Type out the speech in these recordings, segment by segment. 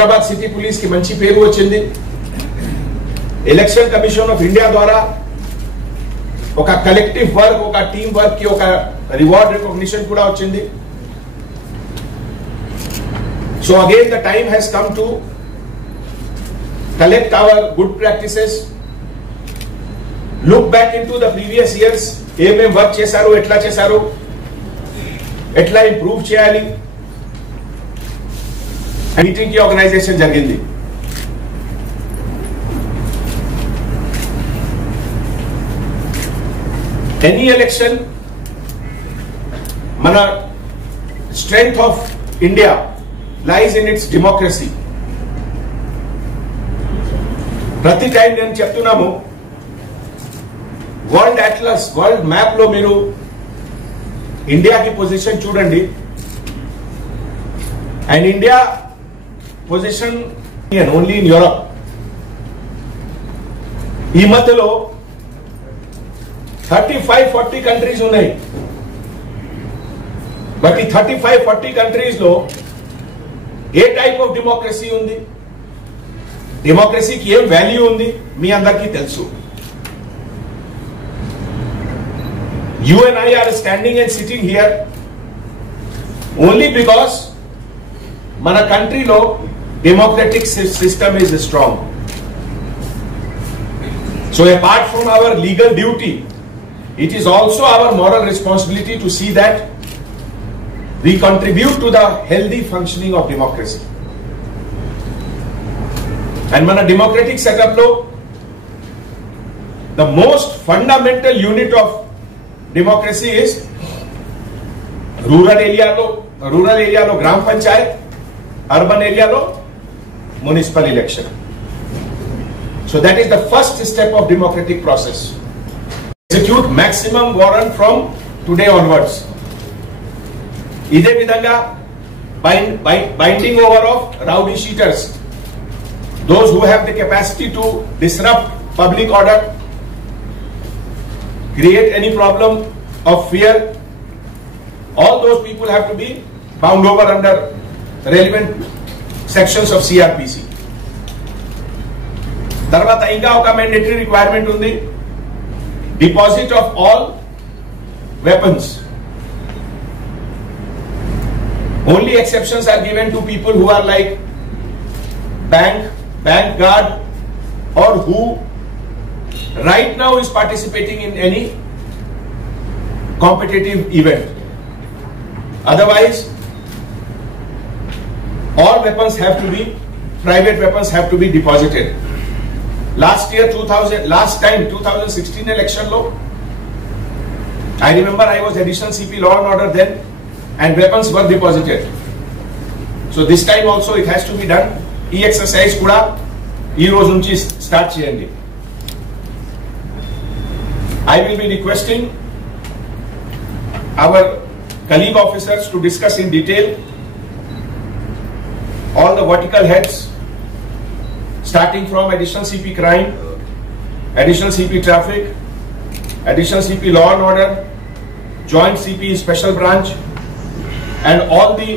Hyderabad city police కి మంచి పేరు వచ్చింది. ఎలక్షన్ కమిషన్ ఆఫ్ ఇండియా ద్వారా ఒక కలెక్టివ్ వర్క్, ఒక టీమ్ వర్క్ కి ఒక రివార్డ్ రికగ్నిషన్ కూడా వచ్చింది. So again the time has come to collect our good practices, look back into the previous years, ఏమేం వర్క్ చేశారు, ఎట్లా చేశారు, ఎట్లా ఇంప్రూవ్ చేయాలి. మీటింగ్ కి ఆర్గనైజేషన్ జరిగింది. ఎనీ ఎలక్షన్ మన strength of India lies in it's democracy. ప్రతి టైం నేను చెప్తున్నాము, వరల్డ్ అట్లస్, వరల్డ్ మ్యాప్ లో మీరు ఇండియాకి పొజిషన్ చూడండి. And India position only in Europe. ఈ మధ్యలో 35-40 కంట్రీస్ ఉన్నాయి. బట్ ఈ 35-40 కంట్రీస్ లో ఏ టైప్ ఆఫ్ డెమోక్రసీ ఉంది, డెమోక్రసీకి ఏం వాల్యూ ఉంది మీ అందరికీ తెలుసు. You and I are standing and sitting here only because మన కంట్రీలో democratic system is strong. So apart from our legal duty, it is also our moral responsibility to see that we contribute to the healthy functioning of democracy. And మన democratic setup లో the most fundamental unit of democracy is rural ఏరియాలో గ్రామ Panchayat, urban ఏరియాలో municipal election. So that is the first step of democratic process. Execute maximum warrant from today onwards. ఇదే విధంగా binding over of rowdy sheeters, those who have the capacity to disrupt public order, create any problem of fear, all those people have to be bound over under relevant sections of CRPC. తర్వాత ఇంకా ఒక mandatory requirement ఉంది, deposit of all weapons. Only exceptions are given to people who are like bank guard, or who right now is participating in any competitive event. Otherwise, all weapons have to be, private weapons have to be deposited. Last time 2016 election law, I remember I was additional CP law and order then, and weapons were deposited. So this time also it has to be done. ఈ exercise కూడా ఈ రోజు నుంచి start చేయండి. I will be requesting our colleague officers to discuss in detail all the vertical heads, starting from additional CP crime, additional CP traffic, additional CP law and order, joint CP special branch, and all the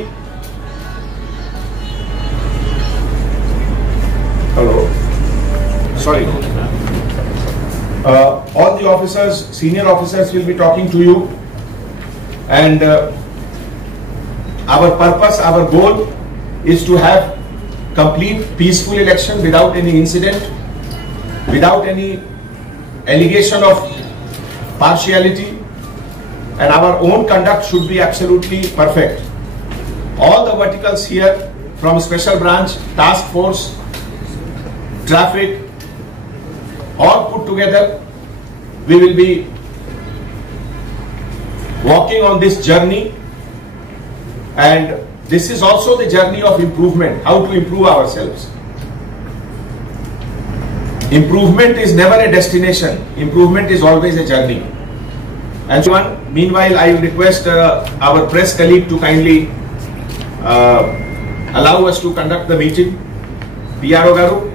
all the officers, senior officers will be talking to you, and our purpose, our goal is to have complete peaceful election without any incident, without any allegation of partiality, and our own conduct should be absolutely perfect. All the verticals here, from special branch, task force, traffic, all put together, we will be walking on this journey, and this is also the journey of improvement, how to improve ourselves. Improvement is never a destination, improvement is always a journey. And so on, meanwhile, I will request our press colleague to kindly allow us to conduct the meeting. PRO Garu.